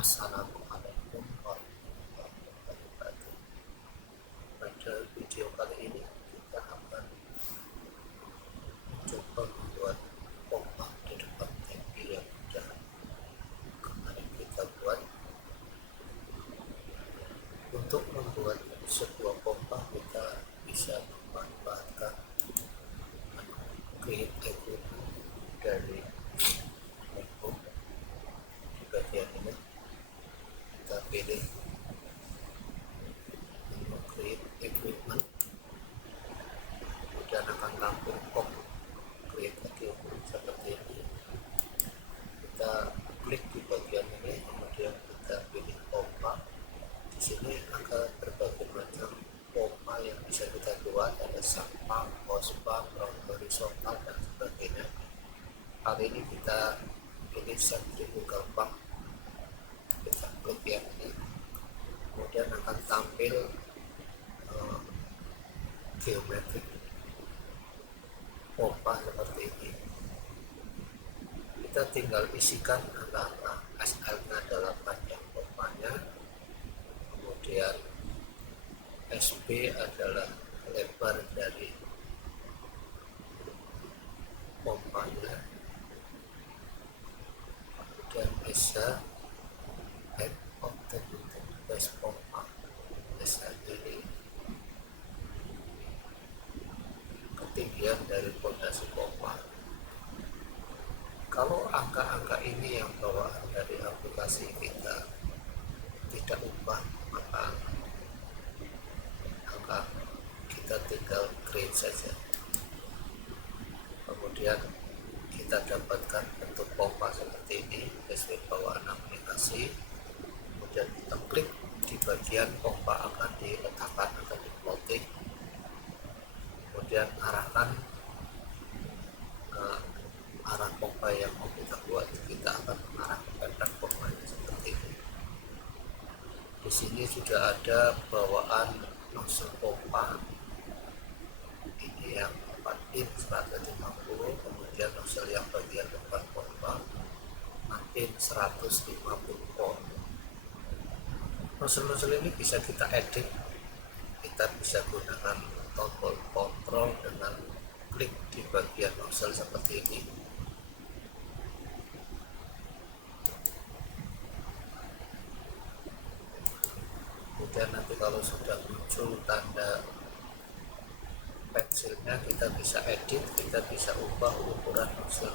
Assalamualaikum warahmatullahi wabarakatuh. Pada video kali ini kita akan mencoba membuat pompa di depan tangki yang sudah kemarin kita buat. Untuk membuat sebuah pompa kita bisa memanfaatkan create equipment dari MacBook. Di bagian ini kita pilih menu create equipment, kemudian akan tampil pop create equipment seperti ini. Kita klik di bagian ini, kemudian kita pilih pompa. Di sini ada berbagai macam pompa yang bisa kita buat, ada sump pump, hose pump, ground horizontal dan sebagainya. Kali ini kita pilih centrifugal pump. Kita klik yang ini, kemudian akan tampil geometrik pompa seperti ini. Kita tinggal isikan antara SL-nya adalah panjang pompanya, kemudian SB adalah lebar dari pompanya, kemudian SH head of the base pompa, SH ini ketinggian dari pondasi pompa. Kalau angka-angka ini yang bawaan dari aplikasi kita tidak ubah, maka kita tinggal create saja. Kemudian kita dapatkan bentuk pompa seperti ini sesuai bawaan aplikasi. Kemudian kita klik di bagian pompa akan diletakkan atau di-plotting. Kemudian arahkan ke arah pompa yang mau kita buat. Kita akan mengarahkan pompanya seperti ini. Di sini sudah ada bawaan nozzle pompa. Ini yang 4 in 150, kemudian nozzle yang bagian depan pompa 4 in 150 volt. Nozzle ini bisa kita edit. Kita bisa gunakan tombol kontrol dengan klik di bagian nozzle seperti ini. Kemudian nanti kalau sudah muncul tanda pensilnya, kita bisa edit, kita bisa ubah ukuran nozzle.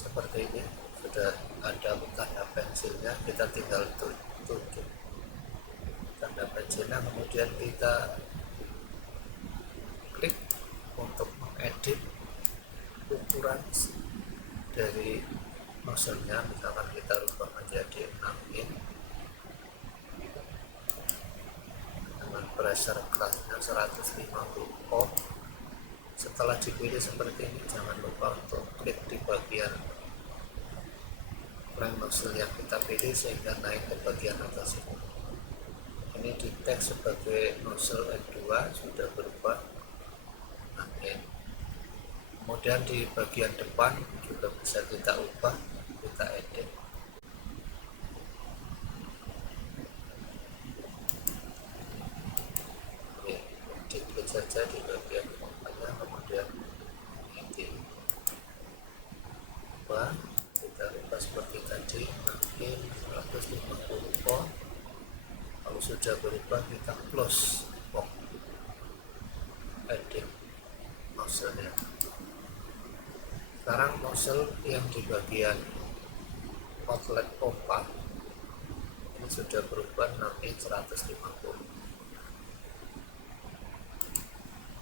Seperti ini, sudah ada tanda pensilnya, kita tinggal tunjuk tanda pensilnya, kemudian kita klik untuk mengedit ukuran dari nozzle-nya. Misalkan kita rubah menjadi 6 in dengan pressure kelasnya 150 volt. Setelah dipilih seperti ini, jangan lupa untuk klik di bagian frame nozzle yang kita pilih sehingga naik ke bagian atas ini. Ini di tag sebagai nozzle N2 sudah berubah. Kemudian di bagian depan juga bisa kita ubah, kita edit. Oke, diklik saja di bagian pompanya, kemudian ini ubah, kita ubah seperti tadi, mungkin 150 volt. Kalau sudah berubah, kita close box, edit nozzle-nya. Sekarang nozzle yang di bagian outlet pompa ini sudah berubah 6 in 150.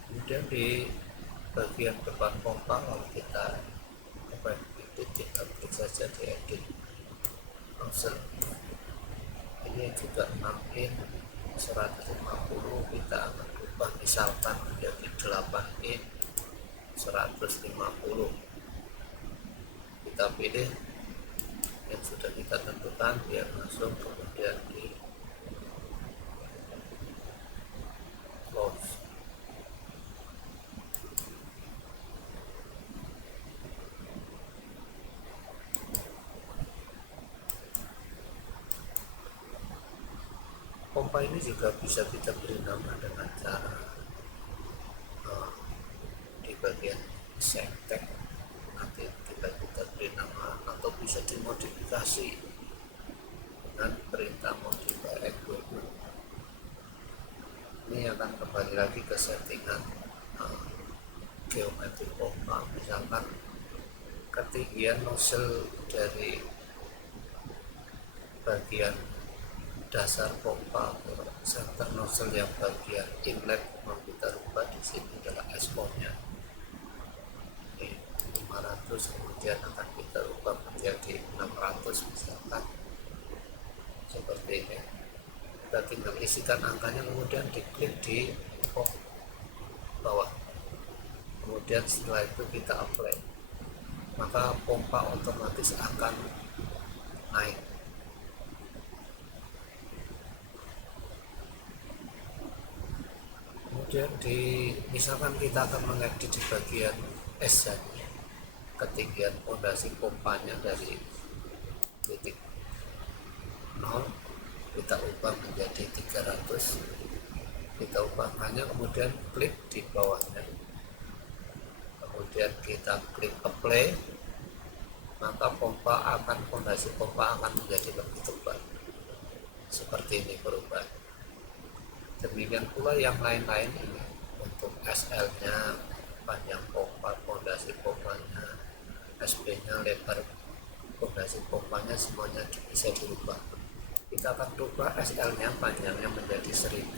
Kemudian di bagian depan pompa, kalau kita edit, kita klik saja di edit nozzle. Ini juga 6 in 150, kita akan ubah misalkan menjadi 8 in 150. Kita pilih yang sudah kita tentukan biar masuk, kemudian di Pompa ini juga bisa kita beri nama dengan cara di bagian setting, nanti kita beri nama, atau bisa dimodifikasi dengan perintah modify equipment. Ini akan kembali lagi ke settingan geometri pompa. Misalkan ketinggian nozzle dari bagian dasar pompa ke center nozzle yang bagian inlet mau kita rubah. Di sini adalah exponnya 500, kemudian akan kita rubah menjadi 600 misalkan, seperti ini. Kita tinggal isikan angkanya, kemudian diklik di bawah, kemudian setelah itu kita apply, maka pompa otomatis akan naik. Kemudian misalkan kita akan mengedit di bagian S, ketinggian fondasi pompanya dari titik 0 kita ubah menjadi 300, kita ubah hanya, kemudian klik di bawahnya, kemudian kita klik apply, maka fondasi pompa akan menjadi lebih tebal, seperti ini perubahan. Demikian pula yang lain-lain ini, untuk SL nya, panjang pompa, fondasi pompanya, SB nya, lebar fondasi pompanya, semuanya bisa dirubah. Kita akan rubah SL nya, panjangnya menjadi 1800,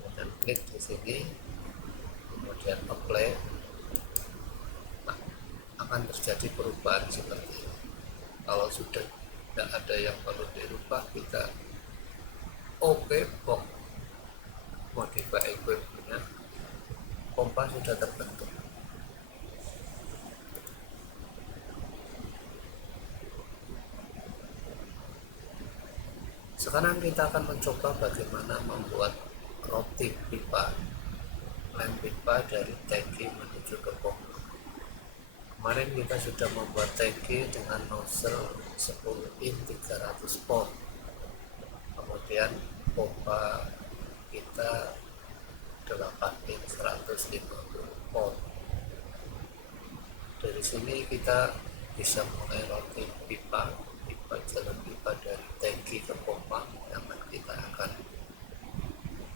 kemudian klik di sini, kemudian apply, akan terjadi perubahan seperti ini. Kalau sudah tidak ada yang perlu dirubah, kita OK box modify equipment-nya, pompa sudah terbentuk. Sekarang kita akan mencoba bagaimana membuat routing pipa, lem pipa dari tangki menuju ke pompa. Kemarin kita sudah membuat tangki dengan nozzle 10 in 300 volt, kemudian pompa kita 8 in 150 volt. Dari sini kita bisa mulai routing pipa jalur pipa dari tangki ke pompa, yang kita akan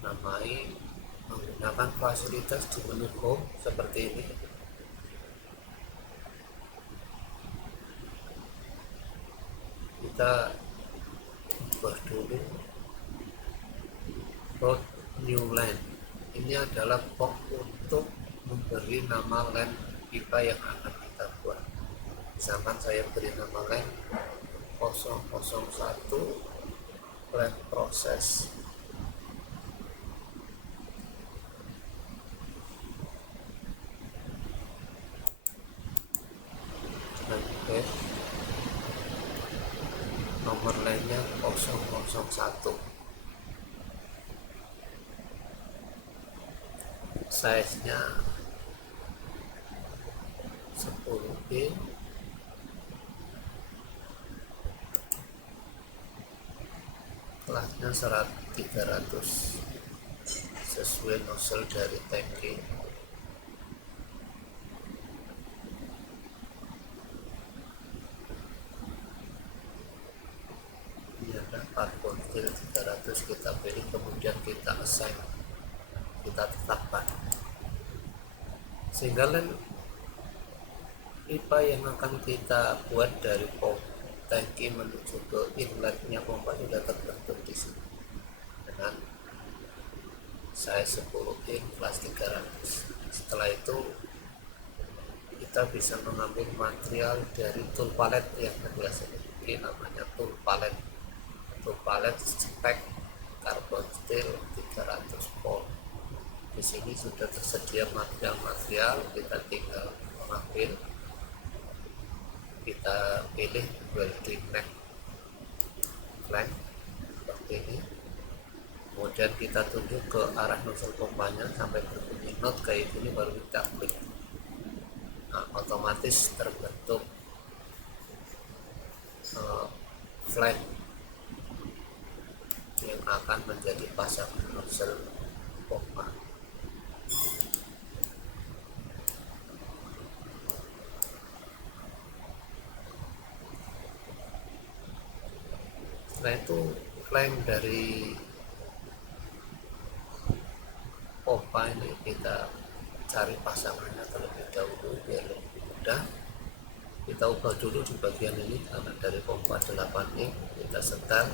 namai menggunakan fasilitas di menu home seperti ini. Kita buat dulu road new line. Ini adalah box untuk memberi nama line pipa yang akan kita buat. Misalkan saya beri nama line 001 line proses. Nomor lainnya 001, size nya 10 in, kelasnya 300 sesuai nozzle dari tangki. Ini ada part kontil 300, kita pilih, kemudian kita assign, kita tetapkan, sehingga pipa yang akan kita buat dari tangki menuju ke inletnya pompa sudah terbentuk di sini dengan size 10 in kelas 300. Setelah itu kita bisa mengambil material dari tool palette yang jelas ini namanya tool palette spek carbon steel 300 volt. Di sini sudah tersedia material, kita tinggal mengambil, kita pilih welding neck flank seperti ini, kemudian kita tunjuk ke arah nozzle pompanya sampai berbunyi not kayak gini, baru kita klik. Nah, otomatis terbentuk flank yang akan menjadi pasangan nozzle pompa. Setelah itu flank dari pompa ini kita cari pasangannya terlebih dahulu biar lebih mudah. Kita ubah dulu di bagian ini karena dari pompa 8E kita setel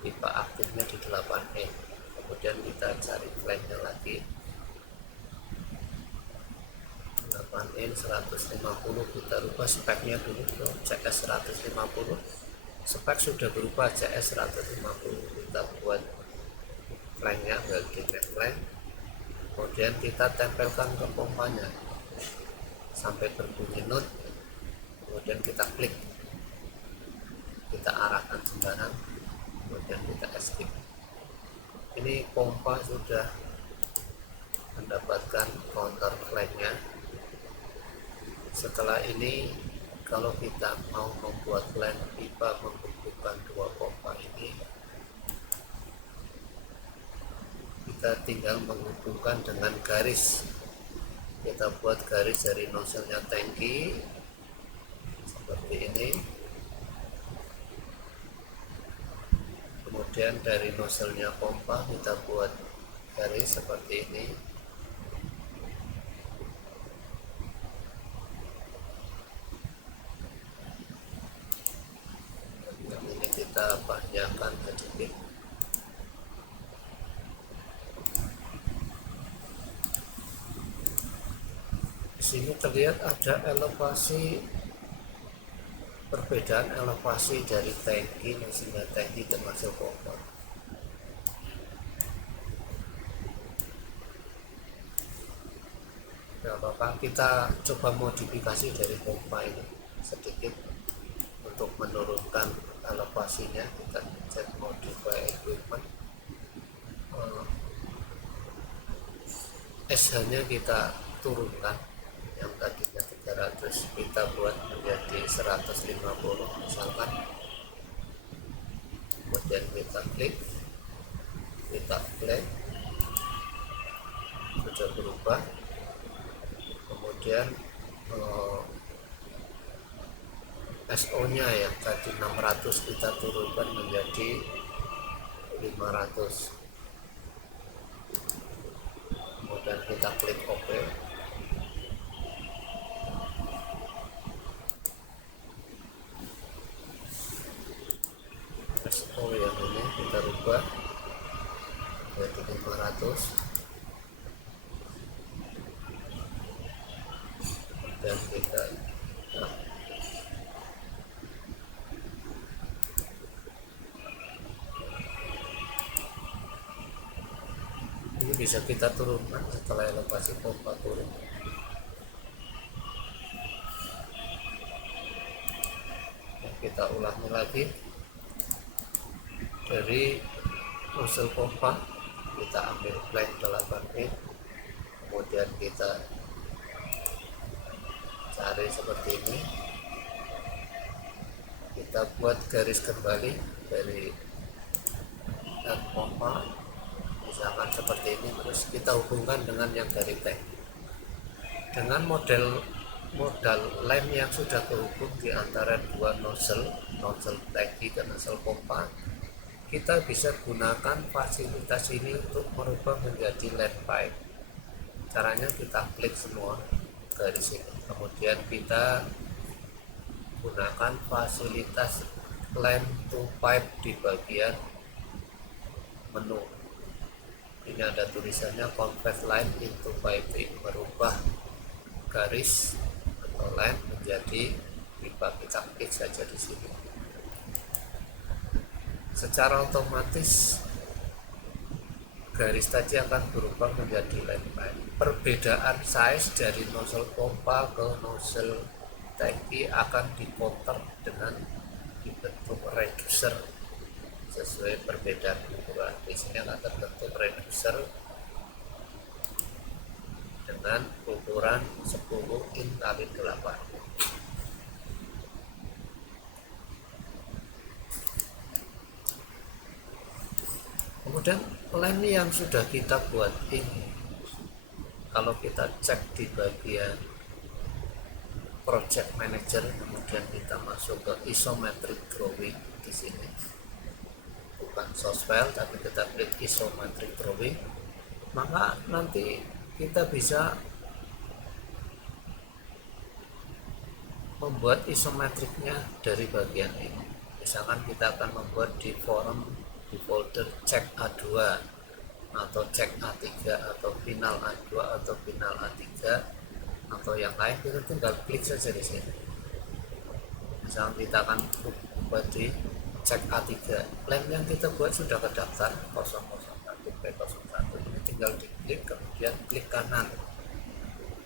pipa aktifnya di 8E, kemudian kita cari flanknya lagi 8E 150, kita rubah speknya dulu ke CS 150. Spek sudah berubah CS 150, kita buat flanknya welding flank, kemudian kita tempelkan ke pompanya sampai berbunyi not, kemudian kita klik, kita arahkan sembarang, kemudian kita escape. Ini pompa sudah mendapatkan counter flanknya. Setelah ini kalau kita mau membuat flank pipa menghubungkan dua pompa ini, kita tinggal menghubungkan dengan garis. Kita buat garis dari nozzle-nya tangki seperti ini, kemudian dari nozzle-nya pompa kita buat garis seperti ini. Dan ini kita panjangkan sedikit. Di sini terlihat ada elevasi, perbedaan elevasi dari tangki, mesinnya tangki termasuk pompa. Nah, Bapak, kita coba modifikasi dari pompa ini sedikit untuk menurunkan elevasinya. Kita cek modify equipment, SH nya kita turunkan, yang tadinya 300 kita buat menjadi 150 misalkan, kemudian kita klik, kita play, sudah berubah. Kemudian SO nya yang tadi 600 kita turunkan menjadi 500, kemudian kita klik OK. SO yang ini kita rubah menjadi 500, dan kita ini bisa kita turunkan setelah elevasi pompa turun. Dan kita ulangi lagi dari nozzle pompa, kita ambil flank 8E, kemudian kita cari seperti ini, kita buat garis kembali dari pompa misalkan seperti ini, terus kita hubungkan dengan yang dari tank. Dengan modal lem yang sudah terhubung di antara dua nozzle tangki dan nozzle pompa, kita bisa gunakan fasilitas ini untuk merubah menjadi lem pipe. Caranya kita klik semua garis ini, kemudian kita gunakan fasilitas lamp to pipe di bagian menu. Ini ada tulisannya convert line into piping, merubah garis atau line menjadi pipa. Kita klik saja di sini. Secara otomatis garis tadi akan berubah menjadi line pipe. Perbedaan size dari nozzle pompa ke nozzle tangki akan dikonter dengan dibentuk reducer sesuai perbedaan ukuran. Di sini akan terbentuk reducer dengan ukuran 10 in kali 8. Kemudian LAN yang sudah kita buat ini, kalau kita cek di bagian project manager, kemudian kita masuk ke isometric drawing di sini, bukan source file tapi kita klik isometric drawing, maka nanti kita bisa membuat isometriknya dari bagian ini. Misalkan kita akan membuat di folder cek A2 atau cek A3 atau final A2 atau final A3 atau yang lain, kita tinggal klik saja di sini. Misalkan kita akan buat di cek A3, LAN yang kita buat sudah terdaftar 001P01, ini tinggal diklik, kemudian klik kanan,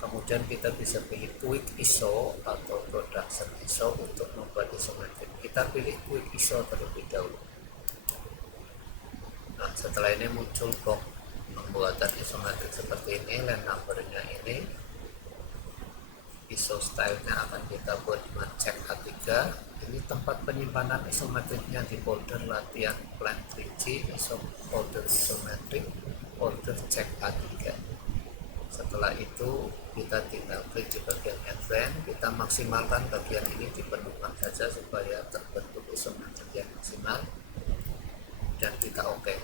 kemudian kita bisa pilih quick ISO atau production ISO untuk membuat isometrik. Kita pilih quick ISO terlebih dahulu. Nah, setelah ini muncul box pembuatan isometrik seperti ini, LAN numbernya ini, ISO stylenya akan kita buat dengan cek A3. Ini tempat penyimpanan isometriknya di folder latihan plan 3G, folder isometrik, folder cek A3. Setelah itu kita tinggal klik di bagian advance, kita maksimalkan bagian ini, dipenuhkan saja supaya terbentuk isometrik yang maksimal, dan kita oke.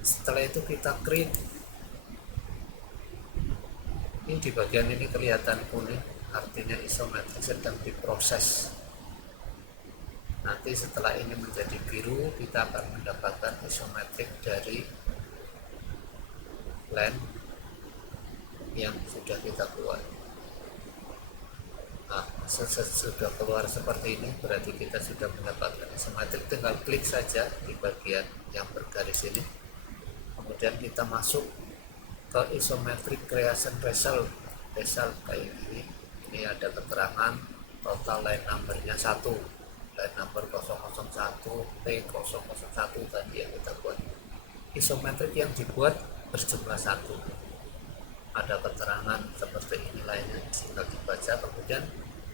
Setelah itu kita create. Ini di bagian ini kelihatan kuning, artinya isometrik sedang diproses. Nanti setelah ini menjadi biru, kita akan mendapatkan isometrik dari LAN yang sudah kita buat. Nah, sudah keluar seperti ini, berarti kita sudah mendapatkan isometrik. Tinggal klik saja di bagian yang bergaris ini, kemudian kita masuk ke isometric creation result kayak gini. Ini ada keterangan total line numbernya 1, line number 001P001 tadi yang kita buat. Isometrik yang dibuat berjumlah 1, ada keterangan seperti ini lainnya, sehingga dibaca. Kemudian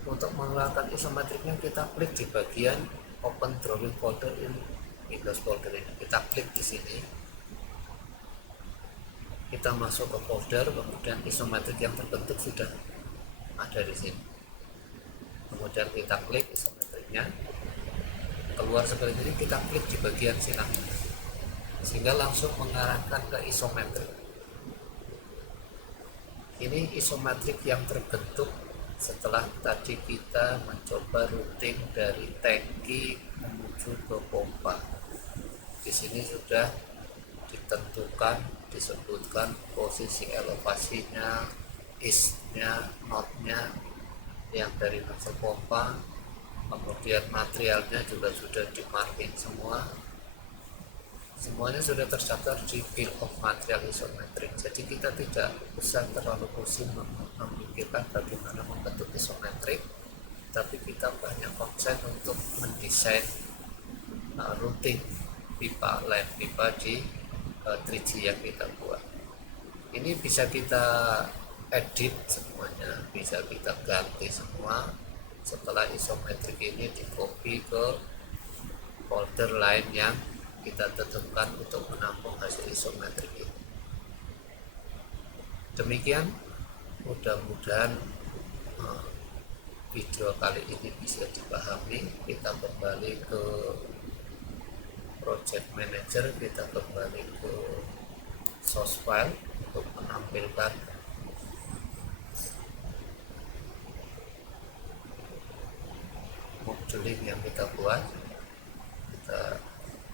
untuk mengeluarkan isometriknya, kita klik di bagian open drawing folder ini, Windows folder ini, kita klik di sini, kita masuk ke folder, kemudian isometrik yang terbentuk sudah ada di sini. Kemudian kita klik isometriknya, keluar seperti ini, kita klik di bagian silang sehingga langsung mengarahkan ke isometrik. Ini isometrik yang terbentuk setelah tadi kita mencoba routing dari tangki menuju ke pompa. Di sini sudah ditentukan, disebutkan posisi elevasinya, east-nya, north-nya yang dari nozzle pompa, kemudian materialnya juga sudah dimarking semua. Semuanya sudah terdaftar di bill of material isometrik. Jadi kita tidak usah terlalu pusing memikirkan bagaimana membentuk isometrik, tapi kita banyak konsen untuk mendesain routing pipa, line pipa di 3G yang kita buat. Ini bisa kita edit semuanya, bisa kita ganti semua. Setelah isometrik ini di copy ke folder lain yang kita tentukan untuk menampung hasil isometrik ini. Demikian, mudah-mudahan video kali ini bisa dipahami. Kita kembali ke project manager, kita kembali ke source file untuk menampilkan modeling yang kita buat. Kita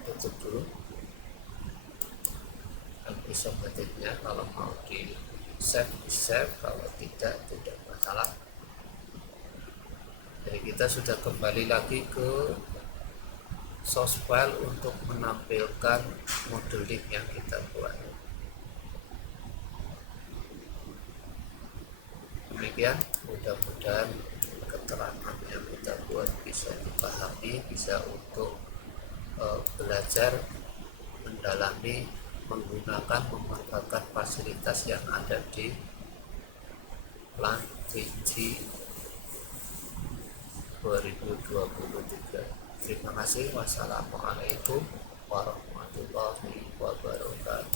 tutup dulu dan isometriknya. Kalau mau di save, kalau tidak masalah. Jadi kita sudah kembali lagi ke source file untuk menampilkan modeling yang kita buat. Demikian, mudah-mudahan keterangan yang kita buat bisa dipahami, bisa untuk belajar mendalami, menggunakan, memanfaatkan fasilitas yang ada di Plan 3G 2023. Terima kasih. Wassalamualaikum warahmatullahi wabarakatuh.